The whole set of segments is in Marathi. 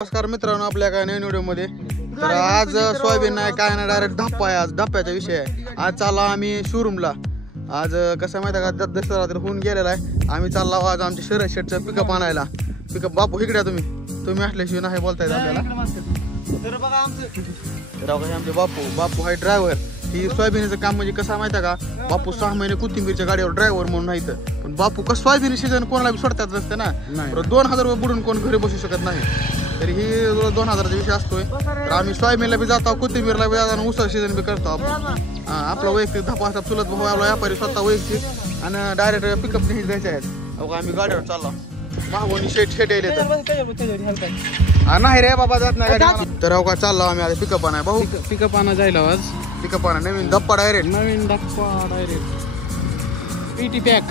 नमस्कार मित्रांनो, आपल्या काय नवीन व्हिडिओमध्ये. तर आज सोयाबीन नाही काय नाही, डायरेक्ट धप्पा आहे. आज धप्प्याचा विषय आहे. आज चालला आम्ही शोरूमला. आज कसं माहिती आहे का, दसरा होऊन गेलेला आहे. आम्ही चालला आज आमच्या शरद शेटचं पिकअप आणायला. पिकअप बापू इकडे तुम्ही असल्याशिवाय नाही बोलतायत आपल्याला. तर बघा आमचे बापू आहे ड्रायव्हर. ही सोयाबीनचं काम म्हणजे कसं माहिती आहे का, बापू 6 महिने कोथिंबीरच्या गाडीवर ड्रायव्हर म्हणून नाही तर, पण बापू कसं सोयाबीन सीजन कोणाला सोडतात नसते ना. 2000 रुपये बुडून कोण घरी बसू शकत नाही. तर ही 2000चा विषय असतोय. तर आम्ही सोयाबीनला बी जातो, कोथिंबीरला बी जातो, ऊसाचं सीजन बी करतो आपण. आपला वैयक्तिक धपा असा चुलत भाऊ आपला व्यापारी स्वतः वैयक्तिक आणि डायरेक्ट पिकअप नाही द्यायचे आहेत. अहो आम्ही गाडीवर चाललो. मागवणी शेट येले तर नाही रे बाबा, जात नाही गाडी. तर अहो का चाललो आम्ही आता पिकअप आणा. भाऊ पिकअप आणा जायला आज. पिकअप आणा नवीन धप्पा डायरेक्ट. पीटी पॅक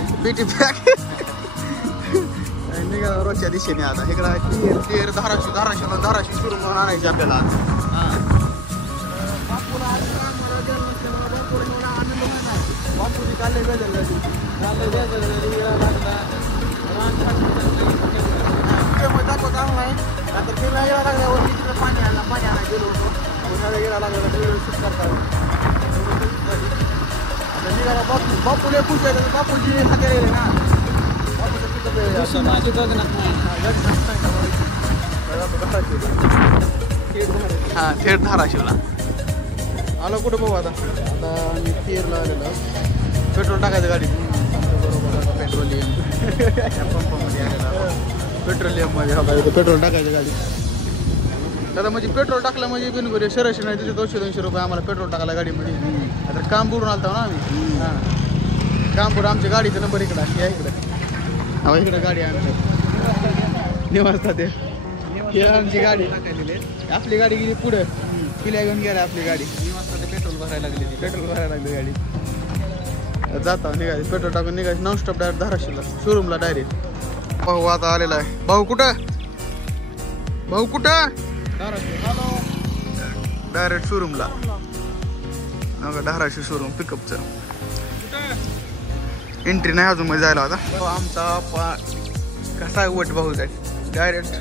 निघाला रोजच्या दिशेने. आता इकडे धाराशी सुरू म्हणून आणायची आपल्याला. बापूजी चालले दाखवत नाही. आता तिला यायला लागल्यावर तिकडे पाणी आणायला गेलो होतो. उन्हाळा गेला लागला शूट करता. आता निघाला बापूले खुश आहे. बापूजी हाते गेले ना. हा थेट धाराशिवला आलो. कुठं बघू आता आम्ही तेरला आलेलो. पेट्रोल टाकायचं गाडी बरोबर. पेट्रोलियम पंपामध्ये आलेला. पेट्रोलियममध्ये पेट्रोल टाकायचं गाडी. दादा म्हणजे पेट्रोल टाकलं म्हणजे बिनगुरी शहराशी नाही तिथे 200-200 रुपये आम्हाला पेट्रोल टाकायला गाडीमध्ये. आता काम बुडून आलता ना आम्ही. हां काम बुडून आमच्या गाडीचा नंबर इकडं आहे. या इकडं हा इकडं गाडी आमची निवासता. ते ही आमची गाडी आपली गाडी गेली पुढं. पिल्या घेऊन गेला आपली गाडी निवासता. पेट्रोल भरायला लागली गाडी. जाता निघायची पेट्रोल टाकून निघायची नॉनस्टॉप डायरेक्ट धाराशिवला शोरूमला डायरेक्ट. भाऊ आता आलेला आहे. भाऊ कुठं डायरेक्ट शोरूमला. धाराशिव शोरूम पिकअपचं. एंट्री नाही अजून मध्ये जायला. होता आमचा कसा वट भाऊ जाईल डायरेक्ट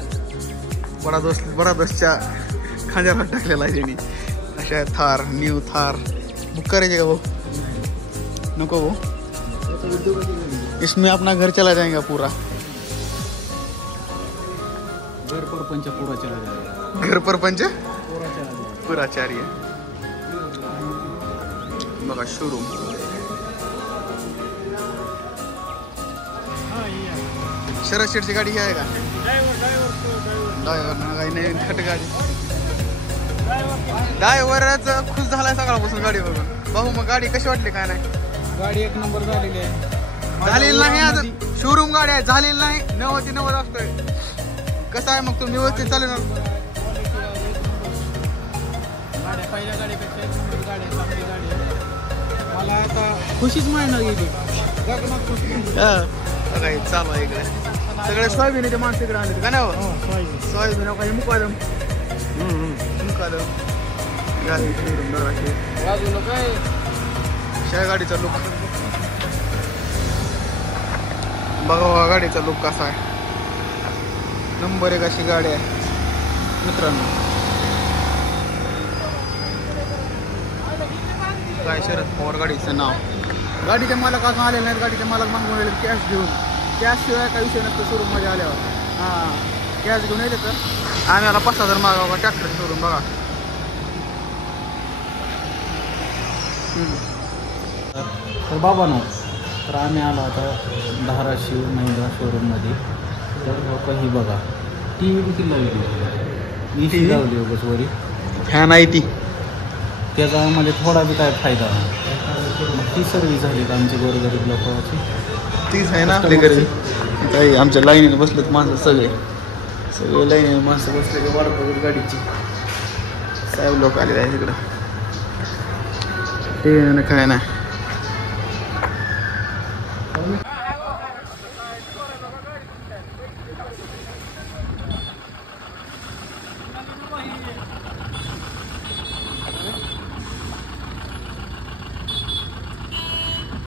बडा दोस्तच्या खांद्यावर टाकलेला आहे त्यांनी. अशा थार न्यू थार बुक करायचे का भाऊ? नको भाऊ, इसमें अपना घर चला जाएगा पूरा. घर परपंच पूरा चला जाएगा. घर परपंच पूरा चार्य. बघा शोरूम. शरद शेटची गाडी ही आहे का? ड्रायव्हर काही नवीन खट गाडी. ड्रायव्हरच खुश झालाय सकाळपासून गाडी बघून. भाऊ मग गाडी कशी वाटली काय नाही? गाडी एक नंबर झालेली आहे. झालेली नाही अजून शोरूम गाडी आहे. झालेली नाही. 90 असतोय. कसं आहे मग तुम्ही व्यवस्थित चालेल ना? पहिल्या गाडीपेक्षा एक नंबर गाडी आहे. चांगली गाडी आहे. मला आता खुशीच माहिती गेली. चालू आहे इकडे सगळे सोयाबीनचे माणसं इकडे आले का नाही? सोयाबीन काही मुकादम बाजूला काय शा गाडीचा लुक बघा. गाडीचा लुक कसा आहे. नंबर 1 अशी गाडी आहे मित्रांनो. काय शरद पवार गाडीचं नाव. गाडीचे मालक अजून आलेले नाहीत. गाडीचे मालक मागवलेले कॅश घेऊन. कॅश शिवाय काही विषय नसतो शोरूममध्ये आल्यावर. हां कॅश घेऊन येते. तर आम्ही आला 5000 मागावा ट्रॅक्टर शोरूम बघा. तर बाबांनो, तर आम्ही आलो आता धाराशिव महिंद्रा शोरूममध्ये. तर काही बघा टी व्ही किती लावली लावली बस वरी फॅन आहे ती. त्याचा आम्हाला थोडा बी काय फायदा नाही. मग ती सर्व्हिस झाली का आमची गोरगरीब लोकांची तीच आहे ना आपली घरी. काही आमच्या लाईनीने बसलेत माणसं सगळे लाईनीने माणसं बसले की वाढ बघत गाडीची. साहेब लोक आलेले आहे तिकडं. ते काय नाही